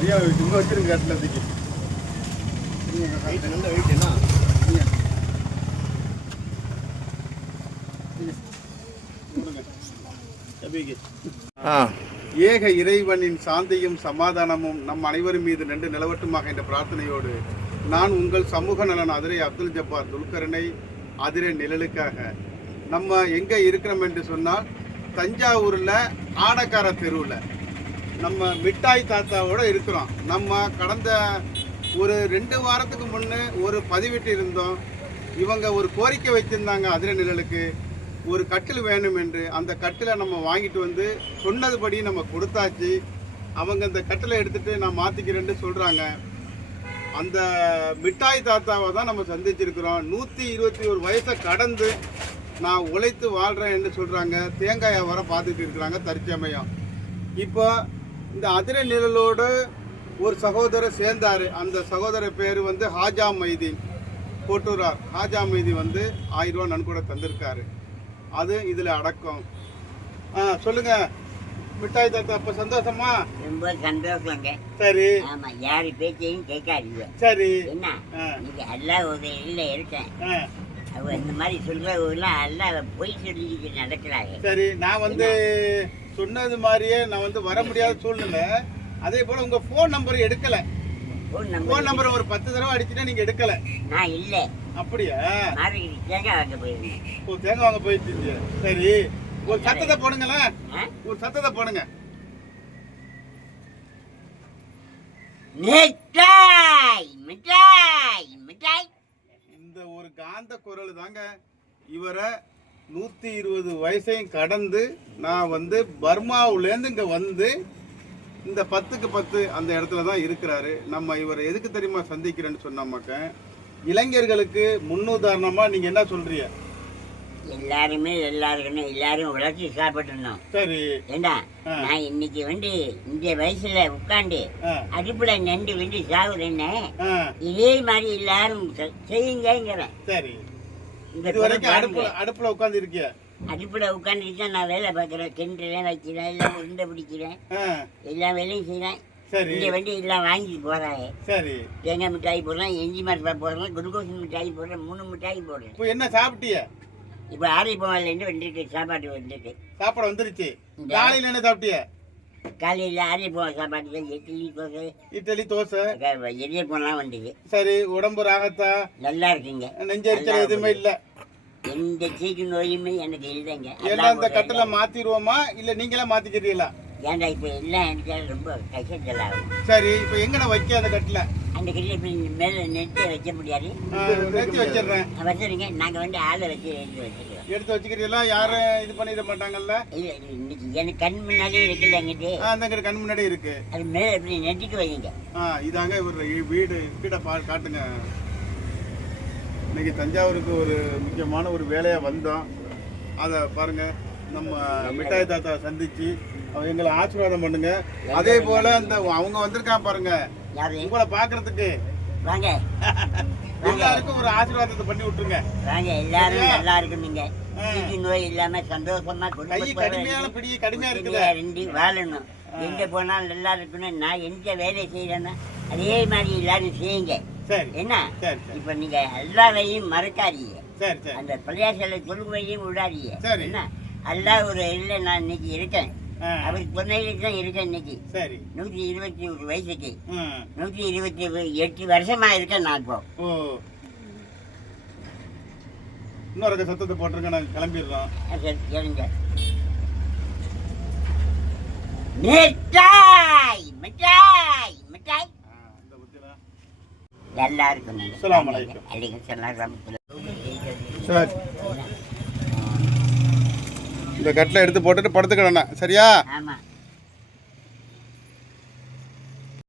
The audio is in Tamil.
சரியா இங்க வச்சிருங்க கட்டில தூக்கி. வெயிட் நல்ல வெயிட் என்ன? தம்பிக்கு ஆ. ஏக இறைவனின் சாந்தியும் சமாதானமும் நம் அனைவரும் மீது நின்று நிலவட்டுமாக என்ற பிரார்த்தனையோடு நான் உங்கள் சமூக நலன் அதிரை அப்துல் ஜப்பார் துல்கரனை அதிரை நிழலுக்காக. நம்ம எங்கே இருக்கிறோம் என்று சொன்னால் தஞ்சாவூரில் ஆடக்கார தெருவில். நம்ம மிட்டாய் தாத்தாவோட இருக்கிறோம். நம்ம கடந்த ஒரு ரெண்டு வாரத்துக்கு முன்னே ஒரு பதிவிட்டு இருந்தோம் இவங்க ஒரு கோரிக்கை வச்சுருந்தாங்க அதிர நிழலுக்கு. ஒரு கட்டில் வேணும் என்று. அந்த கட்டிலை நம்ம வாங்கிட்டு வந்து சொன்னதுபடி நம்ம கொடுத்தாச்சு. அவங்க அந்த கட்டிலை எடுத்துகிட்டு நான் மாற்றிக்கிறேன்னு சொல்கிறாங்க அந்த மிட்டாய் தாத்தாவை தான் நம்ம சந்திச்சிருக்கிறோம். நூற்றி இருபத்தி ஒரு வயசை கடந்து நான் உழைத்து வாழ்கிறேன் என்று சொல்கிறாங்க தேங்காயை வர பார்த்துட்டு இருக்கிறாங்க தற்சமயம் இப்போ இந்த அதிரை நிழலோடு ஒரு சகோதரர் சேர்ந்தார். அந்த சகோதரர் பேர் வந்து ஹாஜா மைதீன் கோட்டூரார் ஹாஜா மைதி வந்து ஆயிரம் ரூபா நன்கூட தந்திருக்காரு. அது இதில் அடக்கம். ஆ சொல்லுங்க. மிட்டாய் தாத்தா அப்போ சந்தோஷமா? ரொம்ப சந்தோஷங்க. சரி. ஆமா யாரு பேச்சையும் கேட்காதீங்க. சரி. என்ன? இன்னைக்கு எல்லா இதுல இருக்கேன். இந்த மாதிரி சொல்றவங்கலாம் எல்லாம் பொய் சொல்லிட்டு நடக்கிறாங்க. சரி நான் வந்து சொன்னது மாதிரியே நான் வந்து வர முடியாத சூழ்நிலை. அதே போல உங்க ஃபோன் நம்பர் எடுக்கல. ஃபோன் நம்பர் ஒரு பத்து தடவை அடிச்சுட்டா நீங்க எடுக்கல. நான் இல்ல. அப்படியா? தேங்காய் வாங்க போயிருந்தேன். ஓ தேங்காய் வாங்க போயிடுச்சு சரி ஒரு சத்தத்தை போடுங்களேன்? ஒரு சத்தத்தை போடுங்க. மிட்டாய் மிட்டாய் மிட்டாய் இந்த அந்த குரல் தாங்க. இவரை நூற்றி இருபது வயசையும் கடந்து நான் வந்து பர்மாவுலேருந்து இங்கே வந்து இந்த பத்துக்கு பத்து அந்த இடத்துல தான் இருக்கிறாரு. நம்ம இவரை எதுக்கு தெரியுமா சந்திக்கிறேன்னு சொன்னாமாக்க இளைஞர்களுக்கு முன்னுதாரணமாக நீங்கள் என்ன சொல்கிறீங்க எல்லாருமே எல்லாருக்குன்னு எல்லாரும் உழைச்சி சாப்பிட்டுருந்தோம் சரி. ஏண்டா. நான் இன்னைக்கு வந்து இந்த வயசுல உட்காந்து அடுப்புல நின்று வந்து சாகுறேன்னு இதே மாதிரி எல்லாரும் செ- செய்யுங்கங்கிறேன். சரி. அடுப்புல உட்காந்து இருக்கிய அடுப்புல உட்காந்துட்டு தான் நான் வேலை பார்க்குறேன். கிண்டுறேன் வைக்கிறேன் எல்லாம் உருண்டை பிடிக்கிறேன். எல்லா வேலையும் செய்கிறேன் சரி. இங்கே வந்து எல்லாம் வாங்கிட்டு போகிறாங்க சரி. தேங்காய் மிட்டாய் போடுறேன் இஞ்சி மரப்பா போடுறேன் குளுக்கோஸ் மிட்டாய் போடுறேன் மூணு மிட்டாய் போடுறேன். என்ன சாப்பிட்டிய? இப்போ ஆரி போவாலேருந்து வந்திருக்கு சாப்பாடு வந்திருக்கு சாப்பாடு வந்துருச்சு. காலையில என்ன சாப்பிட்டிய? காலையில் ஆரி போன சாப்பாடு இட்லி தோசை. இட்லி தோசை. எரிய போனால் வந்தது. சரி உடம்பு ராகத்தா? நல்லா இருக்குங்க. நெஞ்சரிச்சல் எதுவுமே இல்ல. எந்த சீக்கு நோயுமே எனக்கு இல்லைங்க. எல்லாம் இந்த கட்டில மாத்திடுவோமா? இல்ல நீங்களே மாத்திக்கிறீங்களா ஏன்டா இப்போ எல்லாம் எனக்கு ரொம்ப கஷ்டத்தில் ஆகும் சரி இப்போ எங்கன வைக்க அந்த கட்டில? அந்த கிட்ட இப்படி மேலே நெட்டை வைக்க முடியாது. நிறுத்தி வச்சிடுறேன். வச்சுருங்க. நாங்கள் வந்து ஆளை வச்சு எடுத்து வச்சுக்கிறோம் எடுத்து வச்சுக்கிறீங்களா? யாரும் இது பண்ணிட மாட்டாங்கல்ல? இல்லை இன்னைக்கு எனக்கு கண் முன்னாடியே இருக்குல்ல எங்கிட்ட. அந்த கண் முன்னாடி இருக்கு. அது மேலே இப்படி நெட்டிக்கு வைங்க. ஆ இதாங்க இவர் வீடு. வீடை பா காட்டுங்க. இன்னைக்கு தஞ்சாவூருக்கு ஒரு முக்கியமான ஒரு வேலையா வந்தோம். அதை பாருங்க. நம்ம மிட்டாய் தாத்தா சந்திச்சு எங்களை ஆசீர்வாதம் பண்ணுங்க. அதே போல அந்த அவங்க வந்திருக்கான் பாருங்க. உங்களை பாக்குறதுக்கு வாங்க. எல்லாருக்கும் ஒரு ஆசீர்வாதத்தை பண்ணி விட்டுருங்க. வாங்க எல்லாரும் நல்லா. சீக்கு நோய் இல்லாம சந்தோஷமா கை கடுமையான பிடி கடுமையா இருக்குது. வாழணும். எங்க போனாலும் நல்லா இருக்கணும் நான் எந்த வேலை செய்யறேன்னா அதே மாதிரி எல்லாரும் செய்யுங்க. சரி. என்ன? இப்ப நீங்க எல்லா வேலையும் மறக்காதீங்க அந்த பள்ளியாசல தொழுகையும் விடாதீங்க. சரி. என்ன? அல்லா ஒரு இல்லை நான் இன்னைக்கு இருக்கேன். அவருக்கு பொண்ணைகளுக்கு தான் இருக்கேன் இன்னைக்கு. சரி. நூற்றி இருபத்தி ஒரு வயசுக்கு. நூற்றி இருபத்தி எட்டு வருஷமா இருக்கேன் நான் இப்போ. இன்னொரு சத்தத்தை போட்டிருங்க நாங்கள் கிளம்பிடுறோம். சரி, கேளுங்க. மிட்டாய் மிட்டாய் மிட்டாய். அலைக்கும். சலாம் ரஹ்மத்துல்லாஹி. சரி. இந்த கட்டில் எடுத்து போட்டுட்டு படுத்துக்கிடணும். சரியா?